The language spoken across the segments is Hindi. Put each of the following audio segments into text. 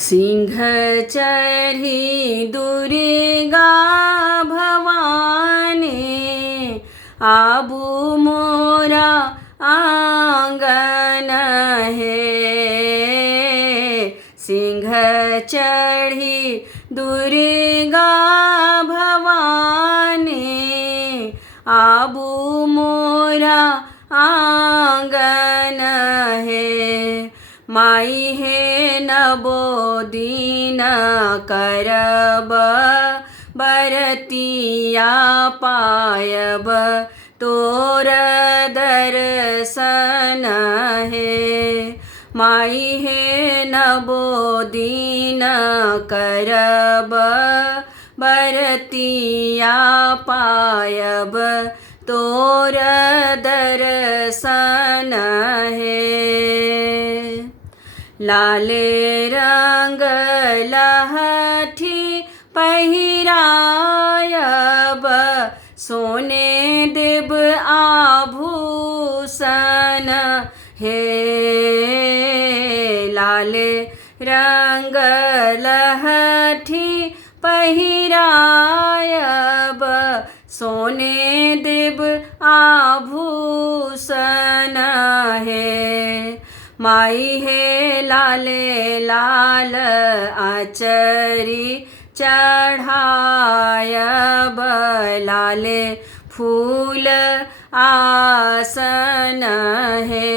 सिंह चढ़ी दुर्गा भवानी, आबू मोरा आंगन है। सिंह चढ़ी दुर्गा भवानी, आबू मोरा आंगन है। माई हे नबो दीन करब, बरतिया पायब तोर दर्शन है। माई हे नबो दीन करब, बरतिया पायब तोर दर्शन है। लाल रंग लहठी पहिरायब, सोने देव आभूषण है। लाल रंग लहठी पहिरायब, सोने देव आभूषण है। माई हे लाले लाल आचरी चढ़ायब, लाले फूल आसन है।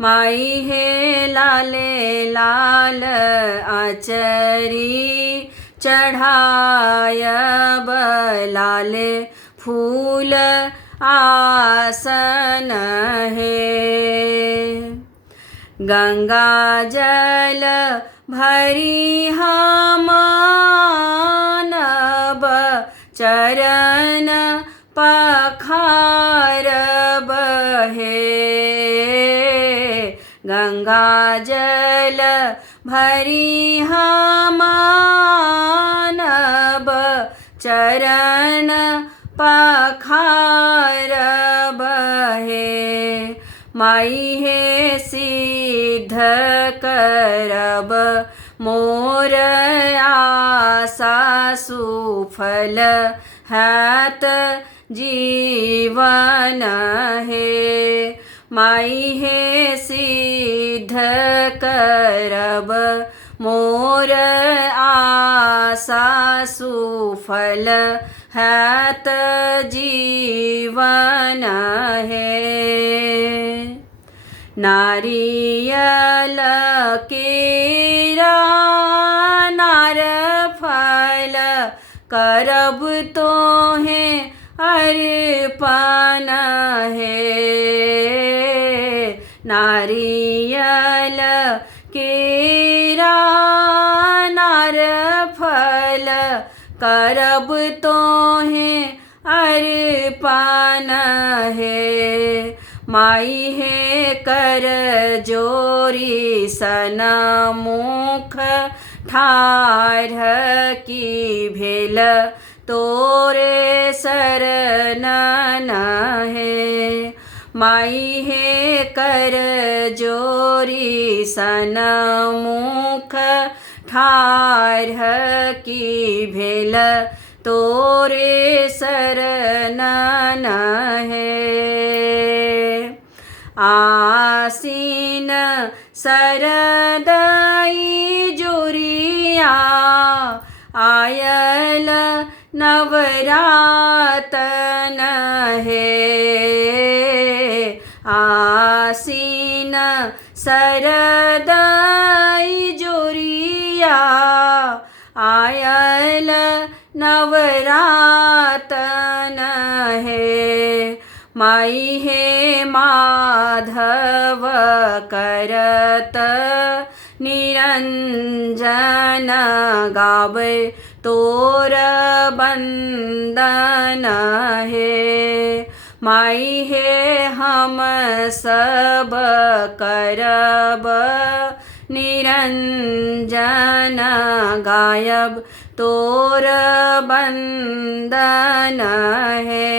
माई हे लाले लाल आचरी चढ़ायब, लाले फूल आसन है। गंगा जल भरी हम आनब, चरण पखारब है। गंगा जल भरी हम आनब, चरण पखारब है। माई हे सिद्ध करब मोर आशा सुफल हैत जीवन है। माई हे सिद्ध करब मोर आशा सुफल हैत जीवन है। नारियल केरा नार फल करब तोहे अर्पण है। नारियल केरा नार फल करब तोहे अर्पण है। माई हे कर जोरी सनमुख ठाढ़ की भेल तोरे शरणन है। माई हे कर जोरी सनमुख ठाढ़ की भेल तोरे शरणन है। आसीन सरदई जुरिया, आयल नवरातन है। आसीन सरदई जुरिया, आयल नवरातन है। माई हे माधव करत निरंजन, गावे तोर बंदन है। माई हे हम सब करब निरंजन, गायब तोर बंदन है।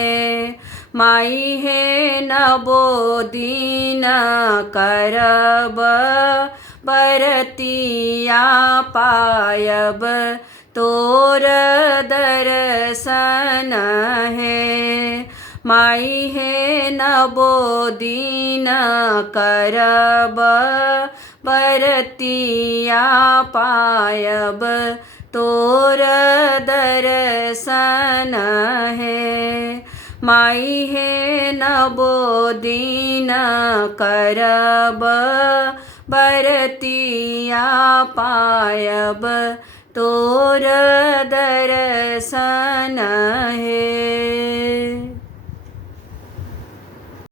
माई हे नबो दीन करब बरतिया पायब तोर दर्शन है। माई हे नबो दिन करब बरतिया पायब तोर दर्शन है। माई हे नबो दिन करब बरतिया पायब तोर दर्शन है।